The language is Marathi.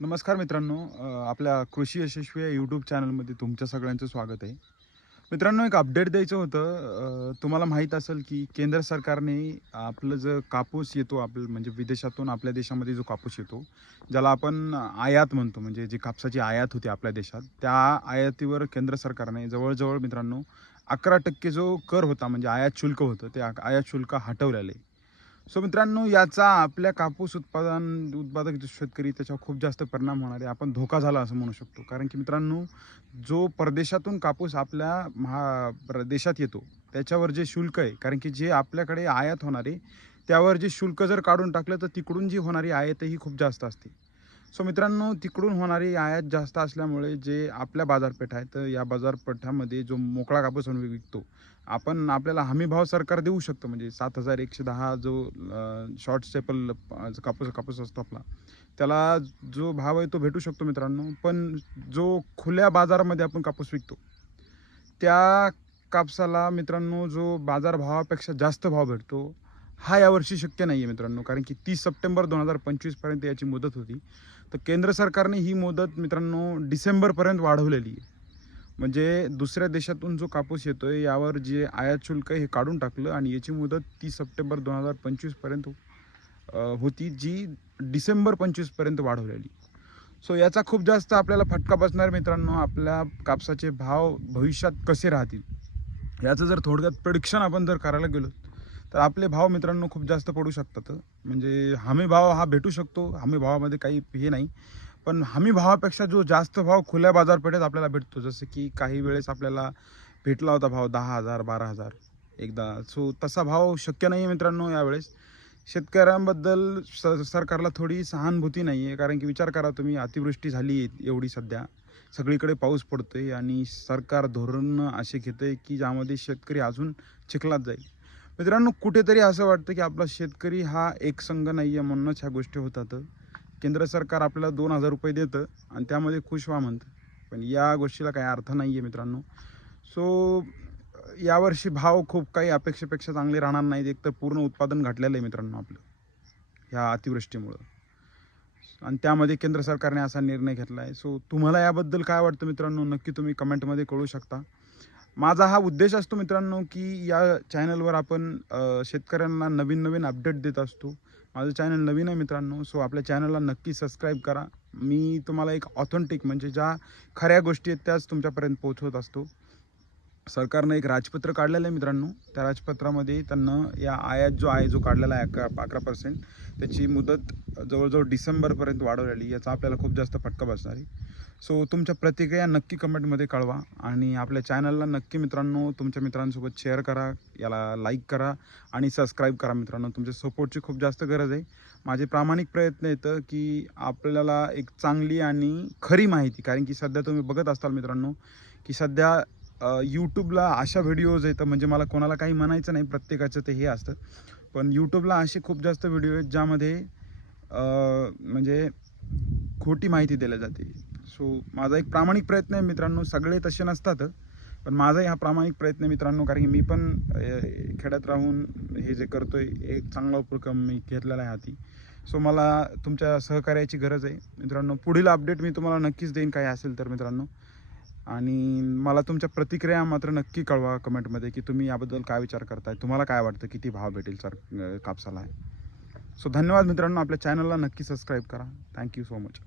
नमस्कार मित्रांनो आपल्या कृषी यशस्वी या यूट्यूब चॅनलमध्ये तुमच्या सगळ्यांचं स्वागत आहे. मित्रांनो एक अपडेट द्यायचं होतं. तुम्हाला माहीत असेल की केंद्र सरकारने आपलं जो कापूस येतो आपलं म्हणजे विदेशातून आपल्या देशामध्ये जो कापूस येतो ज्याला आपण आयात म्हणतो म्हणजे जी कापसाची आयात होती आपल्या देशात त्या आयातीवर केंद्र सरकारने जवळजवळ मित्रांनो अकरा टक्के जो कर होता म्हणजे आयात शुल्क होतं ते आ- आयात शुल्क हटवलेलं आहे. सो मित्रांनो याचा आपल्या कापूस उत्पादन उत्पादक शेतकरी त्याच्यावर खूप जास्त परिणाम होणार आहे. आपण धोका झाला असं म्हणू शकतो. कारण की मित्रांनो जो परदेशातून कापूस आपल्या महा प्रदेशात येतो त्याच्यावर जे शुल्क आहे कारण की जे आपल्याकडे आयात होणारे त्यावर जे शुल्क जर काढून टाकलं तर तिकडून जी होणारी आयातही खूप जास्त असते. सो मित्रांनो तिकडून होणारी आयात जास्त असल्यामुळे जे आपल्या बाजारपेठ आहे तर या बाजारपेठामध्ये जो मोकळा कापूस आम्ही विकतो आपण आपल्याला हमी भाव सरकार देऊ शकतो. म्हणजे सात हजार एकशे दहा जो शॉर्ट स्टेपल कापूस कापूस असतो आपला त्याला जो भाव आहे तो भेटू शकतो मित्रांनो. पण जो खुल्या बाजारामध्ये आपण कापूस विकतो त्या कापसाला मित्रांनो जो बाजारभावापेक्षा जास्त भाव भेटतो हा यावर्षी शक्य नाही आहे मित्रांनो. कारण की तीस सप्टेंबर दोन हजार पंचवीसपर्यंत याची मुदत होती. तर केंद्र सरकारने ही मुदत मित्रांनो डिसेंबरपर्यंत वाढवलेली आहे. म्हणजे दुसऱ्या देशातून जो कापूस येतो आहे यावर जे आयात शुल्क हे काढून टाकलं आणि याची मुदत तीस सप्टेंबर दोन हजार पंचवीसपर्यंत होती जी डिसेंबर पंचवीसपर्यंत वाढवलेली. सो याचा खूप जास्त आपल्याला फटका बसणार मित्रांनो आपल्या कापसाचे भाव भविष्यात कसे राहतील? याचं जर थोडक्यात प्रिडिक्शन आपण जर करायला गेलो तर आपले भाव मित्रांनो खूप जास्त पडू शकतात. म्हणजे हमी भाव हा भेटू शकतो. हमी भावामध्ये काही हे नाही. पण हमी भावापेक्षा जो जास्त भाव खुल्या बाजारपेठेत आपल्याला भेटतो. जसं की काही वेळेस आपल्याला भेटला होता भाव दहा हजार बारा हजार एकदा. सो तसा भाव शक्य नाही आहे मित्रांनो यावेळेस. शेतकऱ्यांबद्दल स सरकारला थोडी सहानुभूती नाही आहे कारण की विचार करा तुम्ही अतिवृष्टी झाली आहे एवढी सध्या. सगळीकडे पाऊस पडतो आहे आणि सरकार धोरणं असे घेतं आहे की ज्यामध्ये शेतकरी अजून चिखलात जाईल. मित्रांनो कुठेतरी असं वाटतं की आपला शेतकरी हा एक संघ नाही आहे म्हणूनच ह्या गोष्टी होतात. केंद्र सरकार आपल्याला दोन हजार रुपये देतं आणि त्यामध्ये खुश व्हा म्हणतं. पण या गोष्टीला काही अर्थ नाही आहे मित्रांनो. सो यावर्षी भाव खूप काही अपेक्षेपेक्षा चांगले राहणार नाहीत. एक तर पूर्ण उत्पादन घटलेलं आहे मित्रांनो आपलं ह्या अतिवृष्टीमुळं. आणि त्यामध्ये केंद्र सरकारने असा निर्णय घेतला आहे सो तुम्हाला याबद्दल काय वाटतं मित्रांनो? नक्की तुम्ही कमेंटमध्ये कळू शकता. माझा हा उद्देश असतो मित्रांनो की या चॅनलवर आपण शेतकऱ्यांना नवीन नवीन अपडेट देत असतो. माझं चॅनल नवीन आहे मित्रांनो सो आपल्या चॅनलला नक्की सबस्क्राईब करा. मी तुम्हाला एक ऑथेंटिक म्हणजे ज्या खऱ्या गोष्टी आहेत त्याच तुमच्यापर्यंत पोहोचवत असतो. सरकारनं एक राजपत्र काढलेलं आहे मित्रांनो. त्या राजपत्रामध्ये त्यांना या आयात जो आहे जो काढलेला आहे अकरा अकरा पर्सेंट त्याची मुदत जवळजवळ डिसेंबरपर्यंत वाढवलेली याचा आपल्याला खूप जास्त फटका बसणार आहे. सो तुमच्या प्रतिक्रिया नक्की कमेंटमध्ये कळवा आणि आपल्या चॅनलला नक्की मित्रांनो तुमच्या मित्रांसोबत शेअर करा याला लाईक करा आणि सबस्क्राईब करा मित्रांनो. तुमच्या सपोर्टची खूप जास्त गरज आहे. माझे प्रामाणिक प्रयत्न येतं की आपल्याला एक चांगली आणि खरी माहिती कारण की सध्या तुम्ही बघत असाल मित्रांनो की सध्या यूट्यूबला अशा व्हिडिओज येतं म्हणजे मला कोणाला काही म्हणायचं नाही प्रत्येकाचं ते हे असतं. पण यूट्यूबला असे खूप जास्त व्हिडिओ आहेत ज्यामध्ये म्हणजे खोटी माहिती दिली जाते. सो माझा एक प्रामाणिक प्रयत्न आहे मित्रांनो सगळे तसे नसतात पण माझाही हा प्रामाणिक प्रयत्न मित्रांनो कारण की मी पण खेड्यात राहून हे जे करतोय एक चांगला उपक्रम मी घेतलेला आहे हाती. सो मला तुमच्या सहकार्याची गरज आहे. मित्रांनो पुढील अपडेट मी तुम्हाला नक्कीच देईन काही असेल तर मित्रांनो. आणि मला तुमच्या प्रतिक्रिया मात्र नक्की कळवा कमेंटमध्ये की तुम्ही याबद्दल काय विचार करताय. तुम्हाला काय वाटतं? किती भाव भेटेल सर कापसाला? सो धन्यवाद मित्रांनो. आपल्या चॅनलला नक्की सबस्क्राईब करा. Thank you so much